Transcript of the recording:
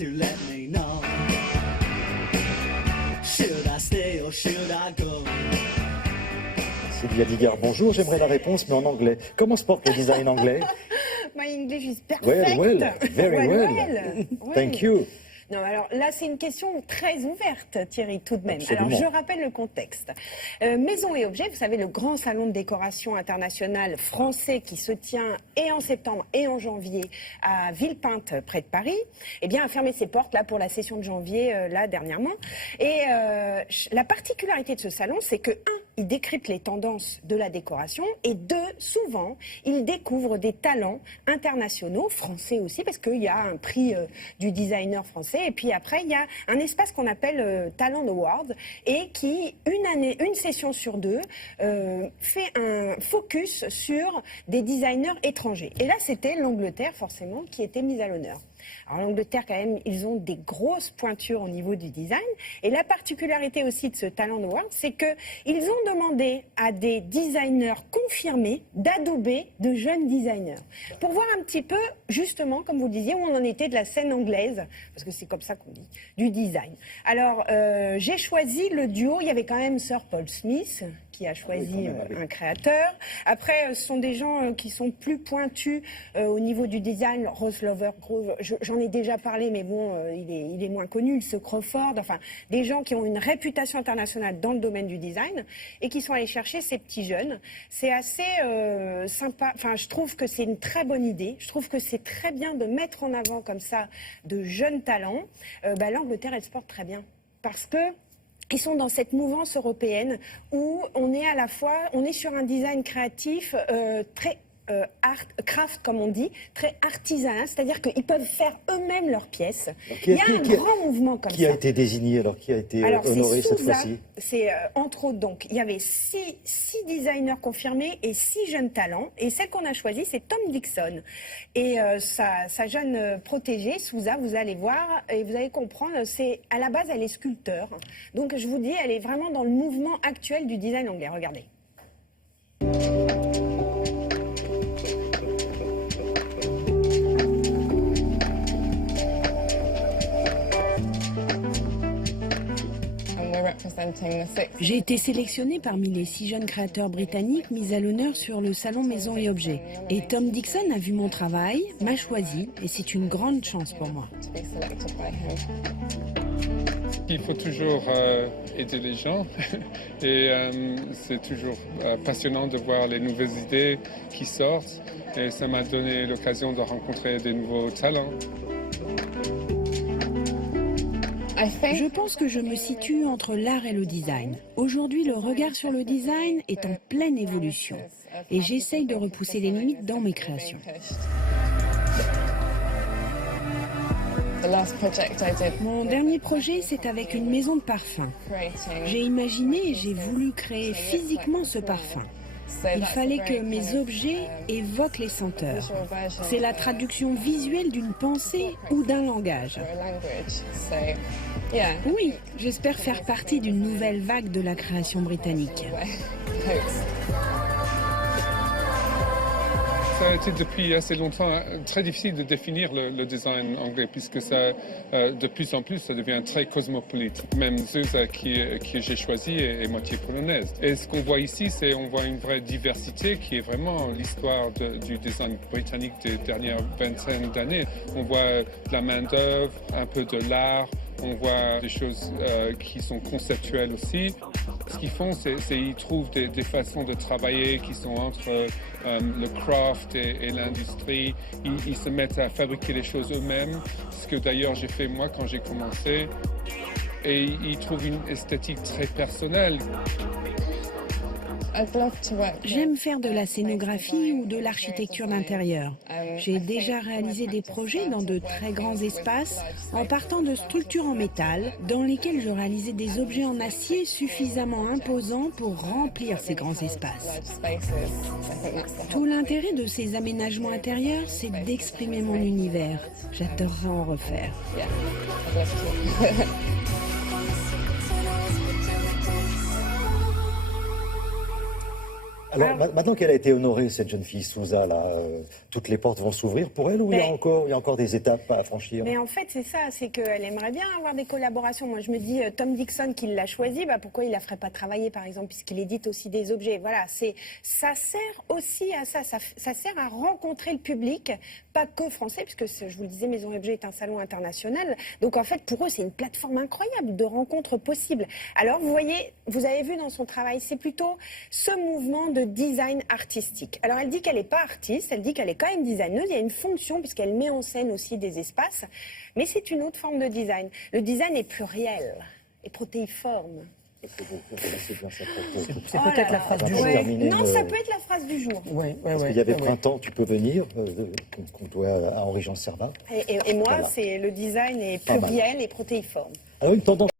to let me know. Should I stay or should I go? Sylvia Digard, bonjour, j'aimerais la réponse, mais en anglais. Comment se porte le design anglais? My English is perfect. Well, very well. Thank you. Non, alors là, c'est une question très ouverte, Thierry, tout de même. Absolument. Alors, je rappelle le contexte. Maison et Objets, vous savez, le grand salon de décoration international français qui se tient et en septembre et en janvier à Villepinte, près de Paris, eh bien, a fermé ses portes là pour la session de janvier, là, dernièrement. Et la particularité de ce salon, c'est que, il décrypte les tendances de la décoration et deux, souvent, il découvre des talents internationaux, français aussi, parce qu'il y a un prix du designer français. Et puis après, il y a un espace qu'on appelle Talent Awards et qui, une session sur deux, fait un focus sur des designers étrangers. Et là, c'était l'Angleterre, forcément, qui était mise à l'honneur. Alors l'Angleterre, quand même, ils ont des grosses pointures au niveau du design. Et la particularité aussi de ce Talent Award, c'est qu'ils ont demandé à des designers confirmés d'adouber de jeunes designers. Pour voir un petit peu, justement, comme vous le disiez, où on en était de la scène anglaise, parce que c'est comme ça qu'on dit, du design. Alors, j'ai choisi le duo, il y avait quand même Sir Paul Smith, qui a choisi un créateur. Après, ce sont des gens qui sont plus pointus au niveau du design. Rose Lovergrove, j'en ai déjà parlé, mais bon, il est moins connu. Il se Crawford, enfin, des gens qui ont une réputation internationale dans le domaine du design et qui sont allés chercher ces petits jeunes. C'est assez sympa. Enfin, je trouve que c'est une très bonne idée. Je trouve que c'est très bien de mettre en avant comme ça de jeunes talents. L'Angleterre, elle se porte très bien parce que ils sont dans cette mouvance européenne où on est à la fois, on est sur un design créatif très craft, comme on dit, très artisanal, c'est-à-dire qu'ils peuvent faire eux-mêmes leurs pièces. Il y a un grand mouvement comme ça. Qui a été désigné, alors qui a été honoré cette fois-ci? C'est entre autres, donc, il y avait six designers confirmés et 6 jeunes talents. Et celle qu'on a choisie, c'est Tom Dixon. Et sa jeune protégée, Souza, vous allez voir et vous allez comprendre, à la base, elle est sculpteur. Donc, je vous dis, elle est vraiment dans le mouvement actuel du design anglais. Regardez. J'ai été sélectionnée parmi les 6 jeunes créateurs britanniques mis à l'honneur sur le salon Maison et Objets. Et Tom Dixon a vu mon travail, m'a choisi et c'est une grande chance pour moi. Il faut toujours aider les gens et c'est toujours passionnant de voir les nouvelles idées qui sortent et ça m'a donné l'occasion de rencontrer des nouveaux talents. Je pense que je me situe entre l'art et le design. Aujourd'hui, le regard sur le design est en pleine évolution et j'essaye de repousser les limites dans mes créations. Mon dernier projet, c'est avec une maison de parfum. J'ai imaginé et j'ai voulu créer physiquement ce parfum. Il fallait que mes objets évoquent les senteurs. C'est la traduction visuelle d'une pensée ou d'un langage. Oui, j'espère faire partie d'une nouvelle vague de la création britannique. Ça a été depuis assez longtemps très difficile de définir le design anglais puisque ça, de plus en plus, ça devient très cosmopolite. Même Souza que j'ai choisi est moitié polonaise. Et ce qu'on voit ici, c'est on voit une vraie diversité qui est vraiment l'histoire du design britannique des dernières vingtaines d'années. On voit de la main-d'œuvre, un peu de l'art. On voit des choses qui sont conceptuelles aussi. Ce qu'ils font, c'est qu'ils trouvent des façons de travailler qui sont entre le craft et l'industrie. Ils se mettent à fabriquer les choses eux-mêmes, ce que d'ailleurs j'ai fait moi quand j'ai commencé. Et ils trouvent une esthétique très personnelle. J'aime faire de la scénographie ou de l'architecture d'intérieur. J'ai déjà réalisé des projets dans de très grands espaces en partant de structures en métal dans lesquelles je réalisais des objets en acier suffisamment imposants pour remplir ces grands espaces. Tout l'intérêt de ces aménagements intérieurs, c'est d'exprimer mon univers. J'adorerais en refaire. Alors, maintenant qu'elle a été honorée, cette jeune fille Souza, là, toutes les portes vont s'ouvrir pour elle ou il y a encore des étapes à franchir? Mais en fait, c'est ça, c'est qu'elle aimerait bien avoir des collaborations. Moi, je me dis, Tom Dixon, qui l'a choisi, pourquoi il ne la ferait pas travailler, par exemple, puisqu'il édite aussi des objets. Voilà, ça sert aussi à ça. Ça sert à rencontrer le public, pas que français, puisque, je vous le disais, Maison et Objets est un salon international. Donc, en fait, pour eux, c'est une plateforme incroyable de rencontres possibles. Alors, vous voyez, vous avez vu dans son travail, c'est plutôt ce mouvement de design artistique. Alors, elle dit qu'elle n'est pas artiste, elle dit qu'elle est quand même designeuse. Il y a une fonction, puisqu'elle met en scène aussi des espaces, mais c'est une autre forme de design. Le design est pluriel et protéiforme. C'est beau, c'est bien ça. C'est peut-être la phrase du jour. Non, ça peut être la phrase du jour. Parce qu'il y avait Printemps, tu peux venir, qu'on doit à Henri-Jean Servat. Et moi, Voilà. c'est le design est pluriel et protéiforme. Alors, une tendance